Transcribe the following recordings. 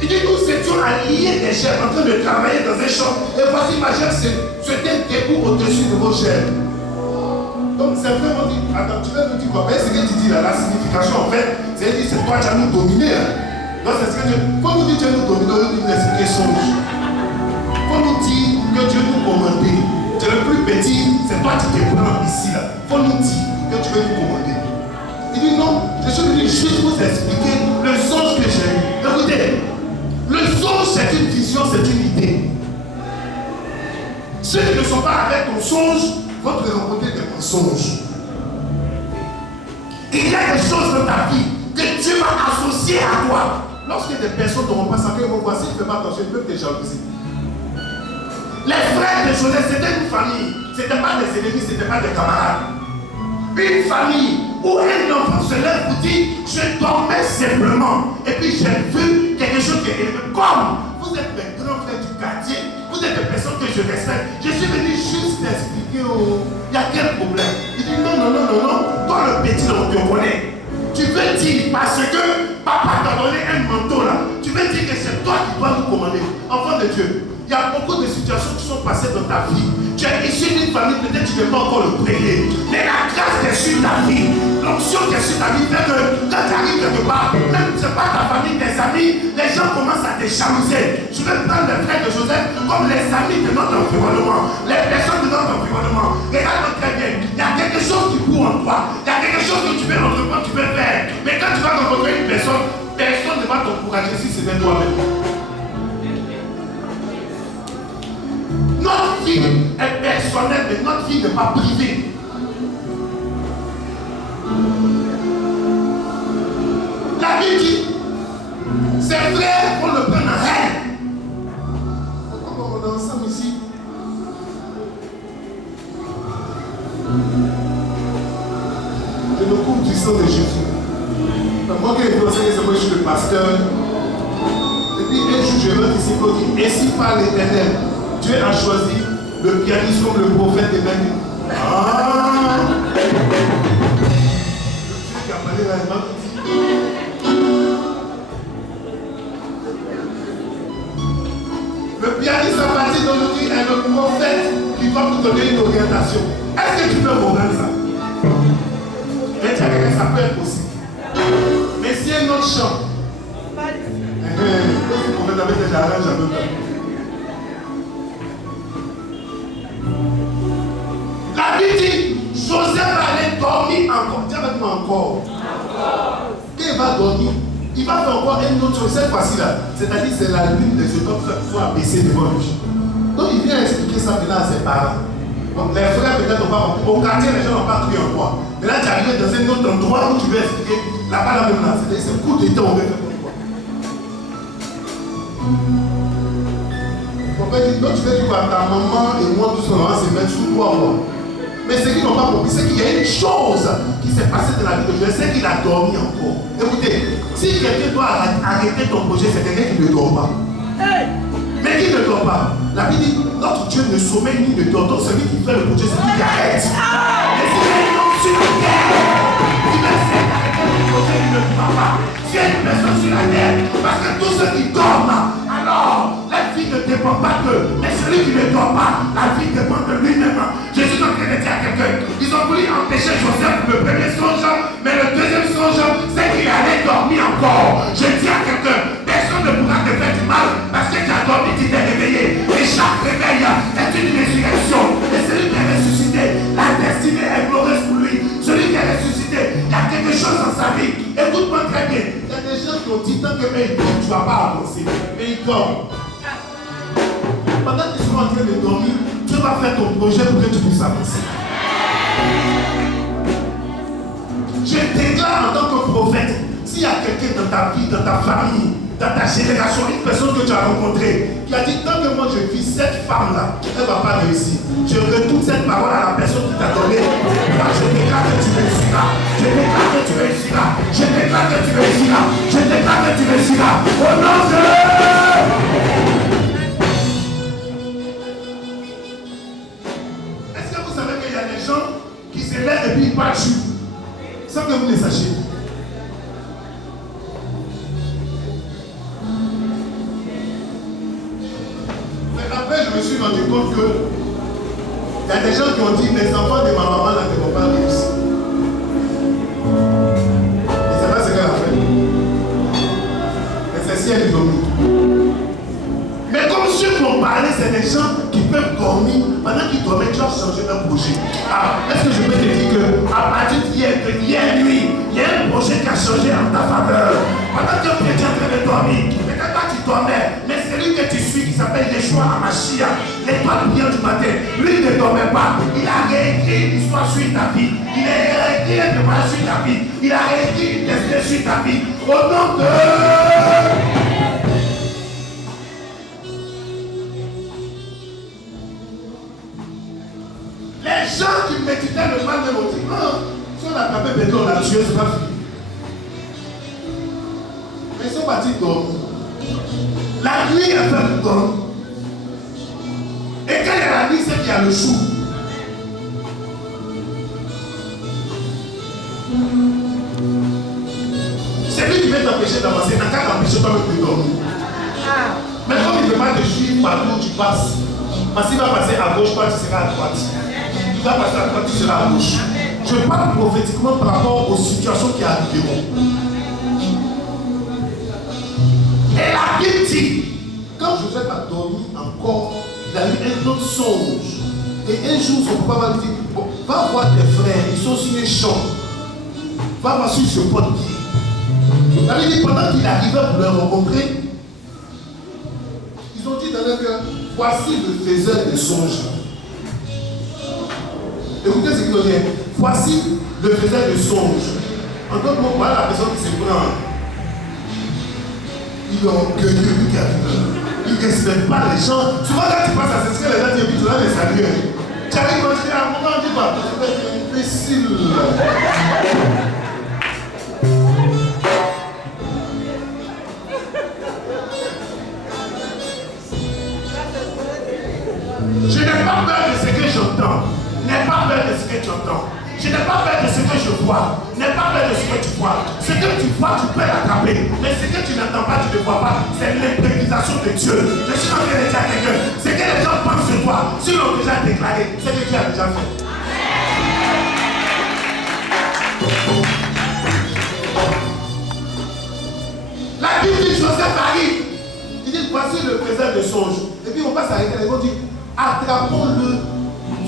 Il dit, nous étions à lier des chèvres en train de travailler dans un champ. Et voici ma chèvre se tient debout au-dessus de vos chèvres. Donc ses frères m'ont dit, attends, tu veux nous dire quoi? Mais ce que tu dis là, la signification en fait, c'est dire, c'est toi qui as nous dominé. Donc c'est ce que Dieu, quand nous dit Dieu nous domine, on nous dit expliquer songe. Quand nous dit que Dieu nous commande, tu es le plus petit, c'est toi qui te prends ici là. Quand nous dit que tu veux nous commander. Il dit non, je suis venu juste vous expliquer le songe que j'ai eu. Écoutez, le songe c'est une vision, c'est une idée. Ceux qui ne sont pas avec ton songe vont te rencontrer des mensonges. Il y a des choses dans ta vie que Dieu va associer à toi. Lorsque des personnes ne t'auront pas sacré, ils vont voir si tu ne fais pas attention, ils peuvent te jalouser. Les frères de Joseph, c'était une famille. Ce n'était pas des ennemis, ce n'était pas des camarades. Une famille où un enfant se lève pour dire je dormais simplement. Et puis j'ai vu quelque chose qui est élevé. Comme vous êtes mes grands frères du quartier, vous êtes des personnes que je respecte. Je suis venu juste t'expliquer il y a quel problème. Il dit non. Toi le petit, on te connaît. Tu veux dire parce que papa t'a donné un manteau là. Tu veux dire que c'est toi qui dois nous commander. Enfant de Dieu. Il y a beaucoup de situations qui sont passées dans ta vie. Tu es issu d'une famille, peut-être tu n'es pas encore le premier. Mais la grâce qui est sur ta vie, l'onction qui est sur ta vie, fait que quand tu arrives quelque part, même si ce n'est pas ta famille, tes amis, les gens commencent à te jalouser. Je vais prendre les frères de Joseph comme les amis de notre environnement, les personnes de notre environnement. Regarde très bien, il y a quelque chose qui court en toi, il y a quelque chose que tu veux entreprendre, tu veux faire. Mais quand tu vas rencontrer une personne, personne ne va t'encourager si c'est toi-même. Notre vie est personnelle, mais notre vie n'est pas privée. La Bible dit, ses frères vont le prendre en haine. On est ensemble ici. Je me coupe du sang de Jésus. Moi qui ai pensé que c'est moi, je suis le pasteur. Et puis un jour, je vais ici pour dire, ainsi par l'Éternel. Dieu a choisi le pianiste comme le prophète de même. Ah! Dieu qui a parlé là, il m'a dit. Le pianiste a parti d'aujourd'hui est le prophète qui va vous donner une orientation. Est-ce que tu peux comprendre ça? Mais tu as quelqu'un, ça peut être possible. Mais si un autre chant, le prophète avait déjà arrangé un peu. La Bible dit, Joseph allait dormir encore. Dis avec moi encore. Quand il va dormir, il va faire encore une autre chose. Cette fois-ci là, c'est-à-dire c'est la lune des étoiles qui sont abaissées devant lui. Donc il vient expliquer ça maintenant à ses parents. Donc les frères peut-être n'ont pas compris. Au quartier, les gens n'ont pas cru en toi. Mais là tu arrives dans un autre endroit où tu veux expliquer. Là-bas, là même là, c'est un coup d'état on veut faire pour toi. Mon père dit, non, tu veux dire quoi, ta maman et moi, tous on va se mettre sous toi. Mais ce qu'ils n'ont pas compris, c'est qu'il y a une chose qui s'est passée dans la vie de Dieu, c'est qu'il a dormi encore. Écoutez, si quelqu'un doit arrêter ton projet, c'est quelqu'un qui ne dort pas. Mais qui ne dort pas. La Bible dit, notre Dieu ne sommeille ni ne dort. Donc celui qui fait le projet, c'est lui qui arrête. Mais si il y a une homme sur la terre, il va essayer d'arrêter le projet, il ne dort pas. S'il y a une personne sur la terre, parce que tous ceux qui dorment, alors la vie ne dépend pas d'eux. Mais celui qui ne dort pas, la vie dépend de lui-même. Je suis en train de dire à quelqu'un, ils ont voulu empêcher Joseph le premier songe, mais le deuxième songe, c'est qu'il allait dormir encore. Je dis à quelqu'un, personne ne pourra te faire du mal parce que tu as dormi, tu t'es réveillé. Et chaque réveil est une résurrection. Et celui qui est ressuscité, la destinée est glorieuse pour lui. Celui qui est ressuscité, il y a quelque chose dans sa vie. Écoute-moi très bien. Il y a des gens qui ont dit tant que ils dorment, tu ne vas pas avancer. Mais ils dorment. Pendant qu'ils sont en train de dormir, Dieu va faire ton projet pour que tu puisses avancer. Je déclare en tant que prophète, s'il y a quelqu'un dans ta vie, dans ta famille, dans ta génération, une personne que tu as rencontrée, qui a dit tant que moi je vis cette femme-là, elle ne va pas réussir. Je retourne cette parole à la personne qui t'a donné. Moi je déclare que tu réussiras. Je déclare que tu réussiras. Je déclare que tu réussiras. Je déclare que tu réussiras. Au nom de... Est-ce que vous savez qu'il y a des gens qui se lèvent et puis ils partent sans que vous les sachiez? rendu compte que il y a des gens qui ont dit les enfants de ma maman là ne vont pas réussir. Et c'est pas ce qu'elle a fait. Mais c'est si elle dormit. Mais comme ceux qui ont parlé, c'est des gens qui peuvent dormir. Pendant qu'ils dormaient, tu as changé leur projet. Ah, est-ce que je peux te dire qu'à partir d'hier nuit, il y a un projet qui a changé en ta faveur. Pendant que tu es en train de dormir, peut-être pas tu dormais, mais celui que tu suis qui s'appelle Yeshua Hamashia, l'étoile brillante du matin, lui ne dormait pas. Il a réécrit une histoire sur ta vie. Il a réécrit un débat sur ta vie. Il a réécrit une destinée sur ta vie. Au nom de... Les gens qui méditaient le mal de l'autre, si on a tapé béton, on l'a tué, c'est pas fini. Mais ils sont partis dormir. La nuit, elle fait dormir. Et quand il y a la nuit, c'est qu'il y a le jour. C'est lui qui veut t'empêcher d'avancer, n'a qu'à t'empêcher toi-même de dormir. Mais comme il ne veut pas te suivre partout où tu passes, parce qu'il va passer à gauche, toi tu seras à droite. Tu vas passer à droite, tu seras à gauche. Je parle prophétiquement par rapport aux situations qui arriveront. Et la Bible dit, quand Joseph a dormi encore, il a eu un autre songe. Et un jour, son papa m'a dit, bon, va voir tes frères, ils sont sur les champs. Va voir sur ce pot de pied. La Bible dit, pendant qu'il arrivait pour le rencontrer, ils ont dit dans leur cœur, voici le faiseur des songes. Écoutez ce qu'il dit. Voici le faiseur des songes. En d'autres mots, voilà la personne qui se prend. Il est orgueilleux, lui qui arrive. Il ne respecte pas les gens. Souvent, quand tu passes à ce que les gens disent, tu vas les saluer. Tu arrives à un moment, on dit quoi? Tu es imbécile. Je n'ai pas peur de ce que j'entends. N'aie pas peur de ce que tu entends. Je n'ai pas peur de ce que je vois. N'aie pas peur de ce que tu vois. Ce que tu vois, tu peux l'attraper. Mais ce que tu n'entends pas, tu ne vois pas. C'est l'imprédication de Dieu. Je suis en train de dire à quelqu'un. Ce que les gens pensent de toi, s'ils l'ont déjà déclaré, c'est que Dieu a déjà fait. La Bible dit Joseph arrive. Il dit voici le faiseur de songe. Et puis on passe à arrêter. Les gens disent attrapons-le,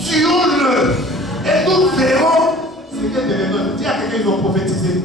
tuons-le. Et nous verrons ce que des gens. Dis à quelqu'un, ils ont prophétisé.